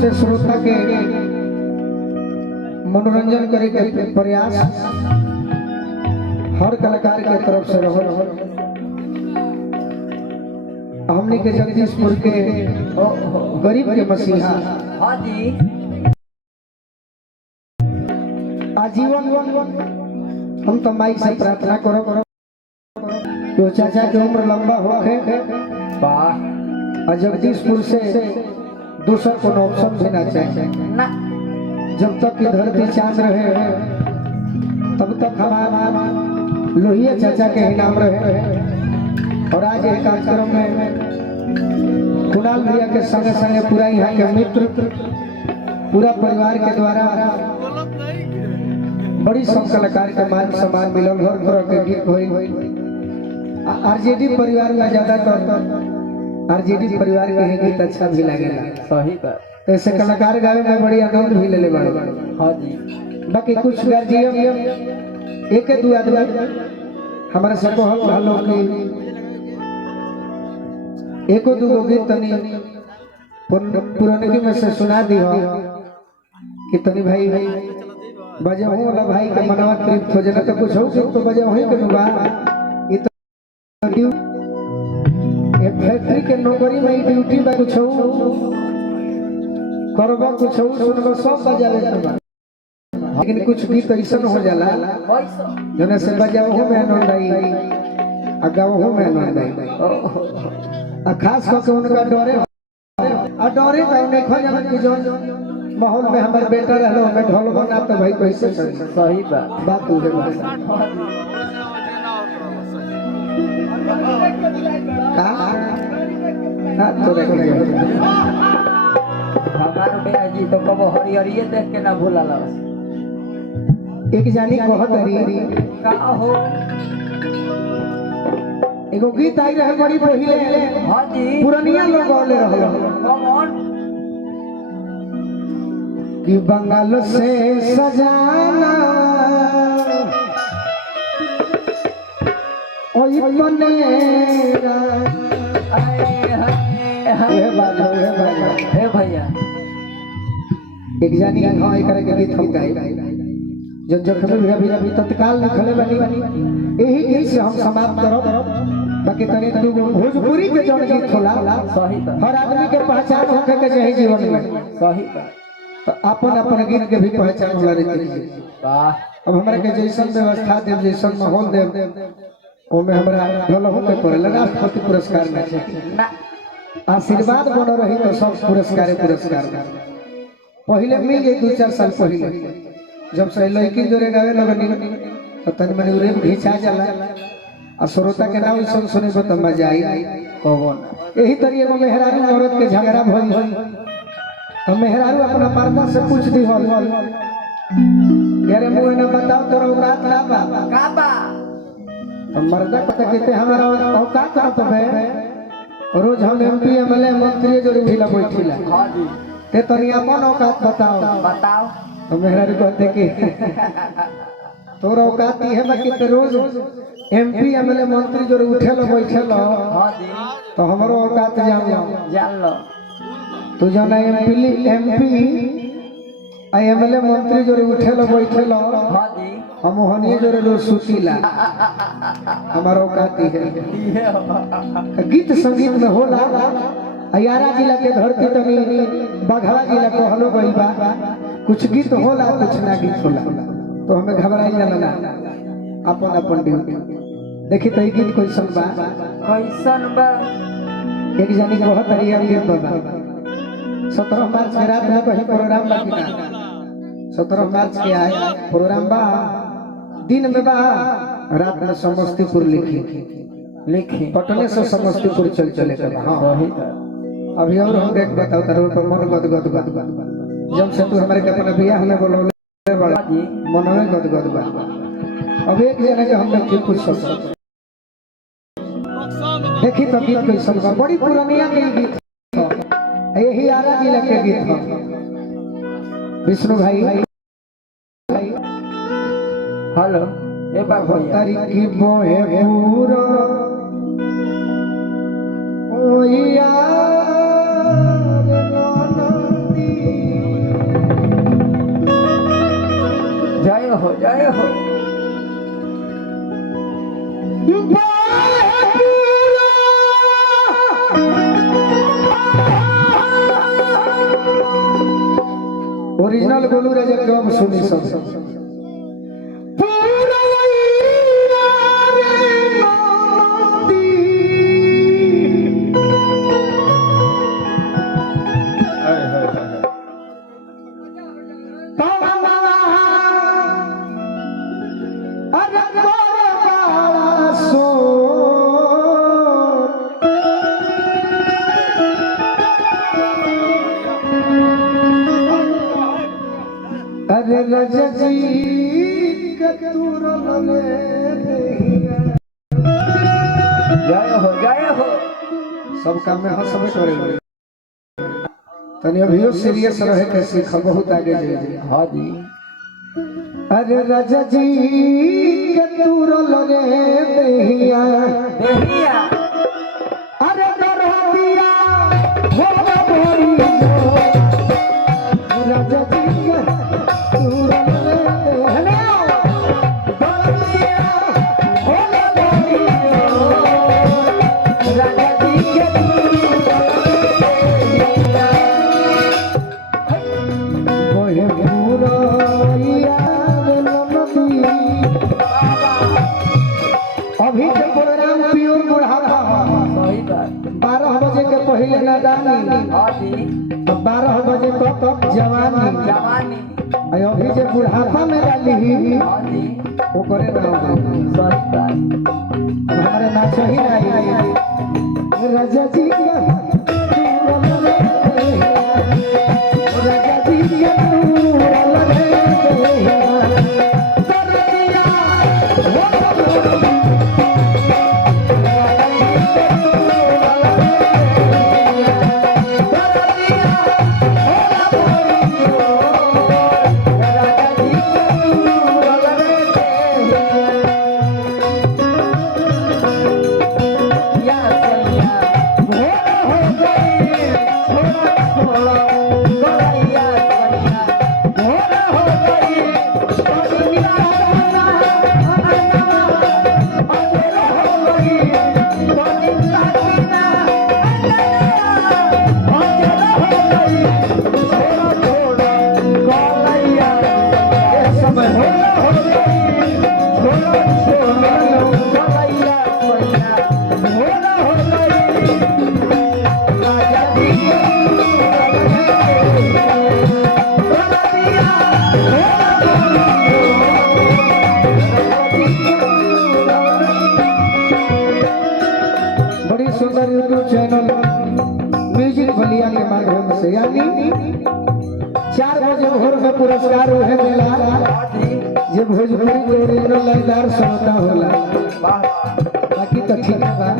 से श्रोता के मनोरंजन करे के प्रयास हर कलाकार के तरफ से रहो। हमने के जगदीशपुर के गरीब के मसीहा आजीवन हम तो माई से प्रार्थना करो तो चाचा की उम्र लंबा हो और जगदीशपुर से दूसरा को ऑप्शन भी ना चाहिए ना। जब तक की धरती चांद रहे तब तक हमारा लोहिया चाचा के ही नाम रहे। और आज एक कार्यक्रम में कुणाल भैया के संगे संगे पूरा यहाँ के मित्र पूरा परिवार के द्वारा बड़ी सब कलाकार के मान सम्मान मिलल हर तरह के गीत हुई। आरजेडी परिवार में ज्यादातर आरजेडी परिवार के ही गीत अच्छा भी लगेगा। सही बात। ऐसे कलाकार गावे में बड़ी आनंद भी ले बड़े। हाँ जी। बाकी कुछ गार्जियन एक दो आदमी हमारे सबको हम भालो की एको दो गीत तनी पुराने में से सुना दी हो कि तनी भाई बजे हो वाला भाई के मनवा तृप्त हो जाना। तो कुछ हो तो बजे वही के नुबा ये फैक्ट्री के नौकरी में ड्यूटी में कुछ हो करबा कुछ हो सुनबा सब बजावे के। लेकिन कुछ गीत ऐसा हो जाला जने से बजाओ हो में नंदाई अगाओ हो में नंदाई आ खास करके उनका डरे तो नहीं खो जाने की जो माहौल में हमारे बेटा रहलो में ढोल बना तो भाई कैसे चले। सही बात तुझे हमारे भैया जी तो कबो हरिहरिये देख के ना भूला ला। एक जानी कहत हरी का हो एगो गीत आई रहे बड़ी पहिले। हाँ जी। पुरानिया लोग गौले रहलो कौन कि बंगाल से सजाना ओई बनेरा हे भैया एक जानी हाँ एक के गीत हम गाए जब जखमे भी अभी तत्काल लिखले बनी यही गीत से हम समाप्त करब। बाकी तनी तनी भोजपुरी के जौन गीत होला सही बात। हर आदमी के पहचान होखे के चाही जीवन में। सही बात। तो अपन अपन गीत के भी पहचान होला रहती। वाह। अब हमरा के जैसन व्यवस्था देव जैसन माहौल देव ओमे हमरा ढोलहो के पड़ेला राष्ट्रपति पुरस्कार में ना आशीर्वाद बन रही तो सब पुरस्कार पहले मिल गई 2-4 साल पहले जब से लड़की जोरे गावे लगनी तो तन मन उरे घिंचा जाला आ श्रोता के नाम सुन सुने तो मजा आई कौन। यही तरी एगो मेहरारू औरत के झगड़ा भइल तो मेहरारू अपना पर्दा से पूछ दी हल यारे मुंह ने बताओ तोरा औकात का बा तो मर्दा कहते हमारा औकात ना तबे रोज हम एमपी एमएलए मंत्री जो ढीला बैठिला। हां जी। ते तनी अपन औकात बताओ तो मेहरारू कहते कि तोरा औकात ही है बाकी ते रोज एमपी एमएलए मंत्री जो उठेलो बैठेलो। हां जी। तो हमरो औकात जान लो तू जाना एमपी एमएलए मंत्री जो उठेलो बैठेलो। हां जी। हम हनिए जो रोज सुतीला हमारा औकात ही है। गीत संगीत में होला अयारा जिला के धरती तनी बघवा जिला कहलो गइल बा कुछ गीत होला कुछ ना गीत होला तो हमें घबराई जाला ना अपन अपन ड्यूटी देखी तो गीत कैसन बा एक जानी बहुत हरिया गीत बा 17 मार्च के रात में कहीं प्रोग्राम बा कि ना 17 मार्च के आए प्रोग्राम बा दिन में बा रात में समस्तीपुर लिखी पटने से समस्तीपुर चले हाँ अभी और हम देख बताओ तारो पर मन गद जब से तू हमारे के अपना बियाह में बोलौले बड़ा मन में गद बा। अब एक जने के हम लोग कुछ सोच देखी तो गीत कैसन बा बड़ी पुरानिया के गीत यही आरा जिला के गीत है। विष्णु भाई हेलो ए बा भैया तारी की बोहे पूरा ओ यार नदी ओरिजिनल गोलू राजा के अब सुनी सब अरे राजा जी जय हो सब काम में हंसबे करे तनी अभियो सीरियस रहे के सीख बहुत आगे जाए। हाँ जी अरे राजा जी के तुरल रे देहिया देहिया अरे दरदिया हो भरी राजा जी के तुरल रे देहिया दरदिया हो भरी राजा जी के बोहे पूरा अभी के प्रोग्राम प्योर बुढ़ापा सही बात 12 बजे के पहले नादानी हाँ जी 12 बजे तक जवानी जवानी अभी जे बुढ़ापा में डाली हाँ जी वो करे ना सही बात अब हमारे नाच ही नहीं राजा जी राजा जी बड़ी सुंदर यूट्यूब चैनल म्यूजिक बलिया के माध्यम से यानी 4 बजे भोर में पुरस्कार उहे मिला जे भोजपुरी के ओरिजिनल लयदार श्रोता होला बाकी तो ठीक बा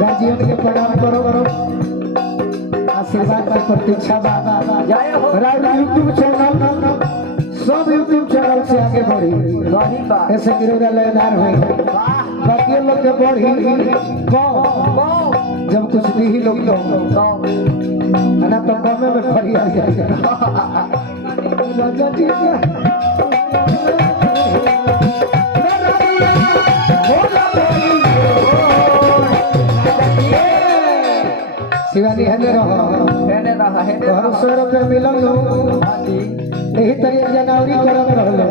गार्जियन के प्रणाम करो आशीर्वाद की प्रतीक्षा बा जय हो यूट्यूब चैनल सब यूट्यूब चैनल से आगे बढ़ी सही बात ऐसे गिरोगा लयदार है वाह बाकी लोग के बढ़ी जब कुछ भी लोग तो ना तो कमे में फरिया जाए राजा जी शिवानी हने रहा घर 100 रुपया मिलल हाँ जी यही तरीके जनवरी करत रहलो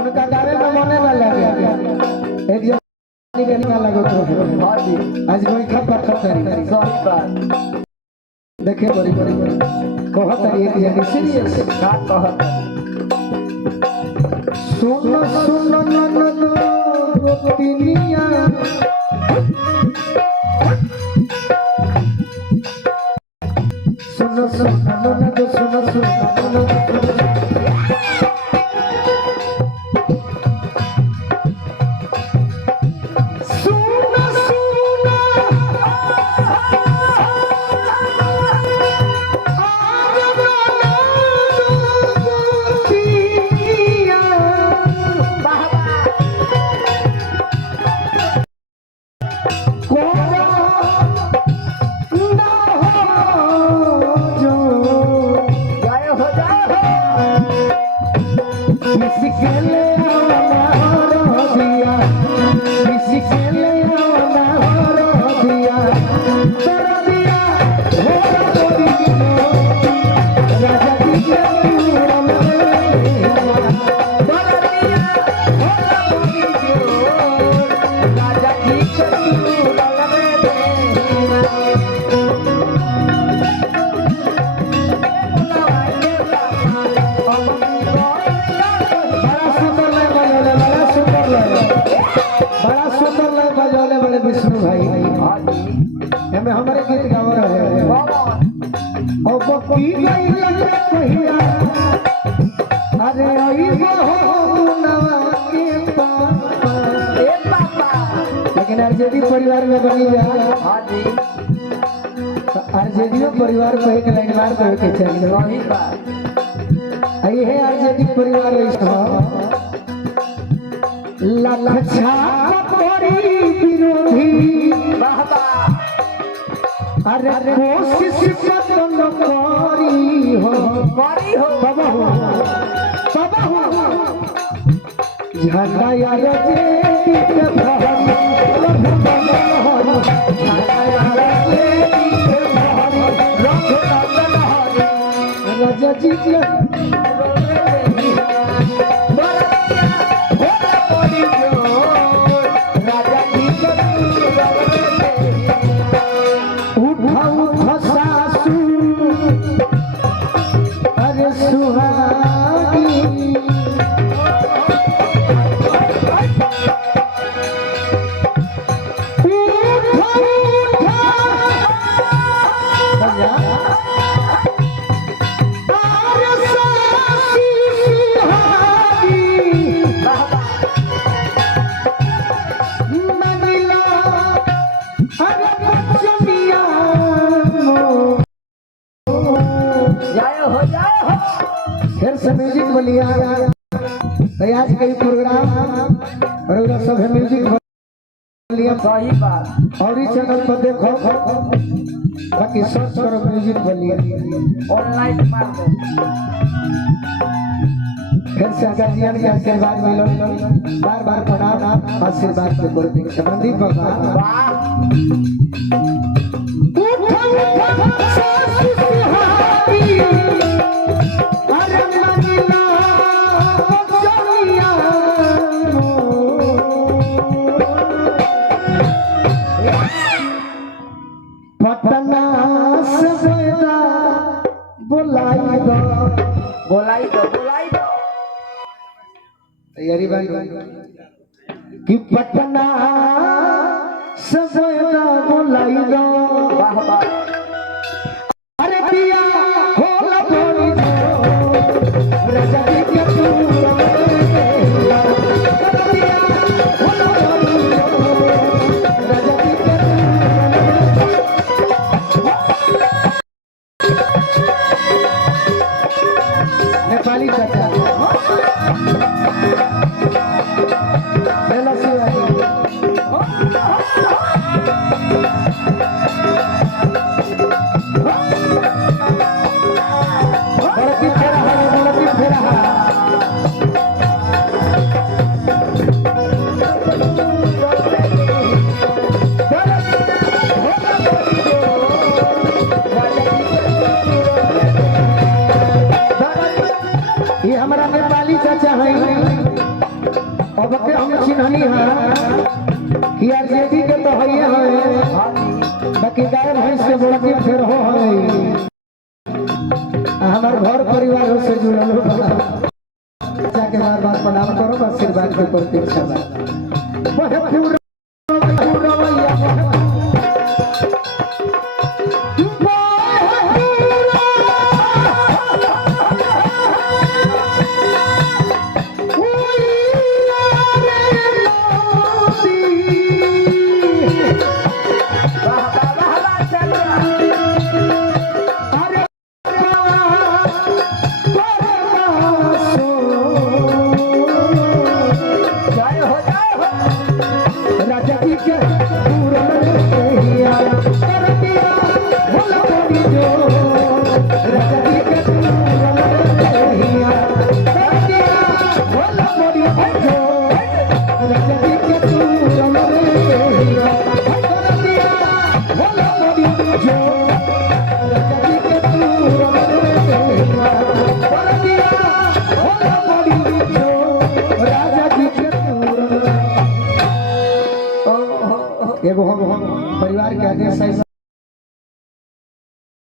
उनका गावे में मने ना लगे एक जनवरी के ना लगो तो हाँ जी आज कोई खपत खतरी सही बात देखे बड़ी कहत है एक जनी सीरियस का कहत सुन सुन ननद गोपिनिया सुन सुन ननद सुन सुन ननद दरदिया होला मोरी राजा जी के पूरन दरदिया होला मोरी राजा जी के विष्णु भाई हमें हमारे गीत गाव रहे और की गई कहिया अरे आई बहुनवा के पापा लेकिन आरजेडी परिवार में बनी जा आरजेडी परिवार को एक लाइन मार दे के चाहिए वही बात आई है आरजेडी परिवार ऐसा लखछा विरोधी अरे कोशिश कतन करी हो बाबा हो झंडा यार जे के भरी रख बंधन हरि झंडा यार जे के भरी रख बंधन हरि राजा जी के फिर से म्यूजिक बोलिए आज के प्रोग्राम और सब है म्यूजिक बोलिए सही बात और इस चैनल पर देखो बाकी सर्च करो म्यूजिक बोलिए ऑनलाइन मार दो फिर से गार्जियन के आशीर्वाद मिलो बार बार प्रणाम आशीर्वाद के प्रतीक संबंधी बाबा पटना से बोलाई दो तैयारी भाई कि पटना से बोलाई दो अरे पिया होला बोली दो राजा जी के नेपाली चाचा हेलो शिवाजी बड़की फेरा ये हमारा नेपाली चाचा है अब के हम चिन्हनी है कि आरजेडी के तो है बाकी गाय भैंस के बड़की फेर हो है हमार घर परिवार से जुड़ल हो चाचा के बार बार प्रणाम करो आशीर्वाद के प्रतीक्षा Hola, राजा जी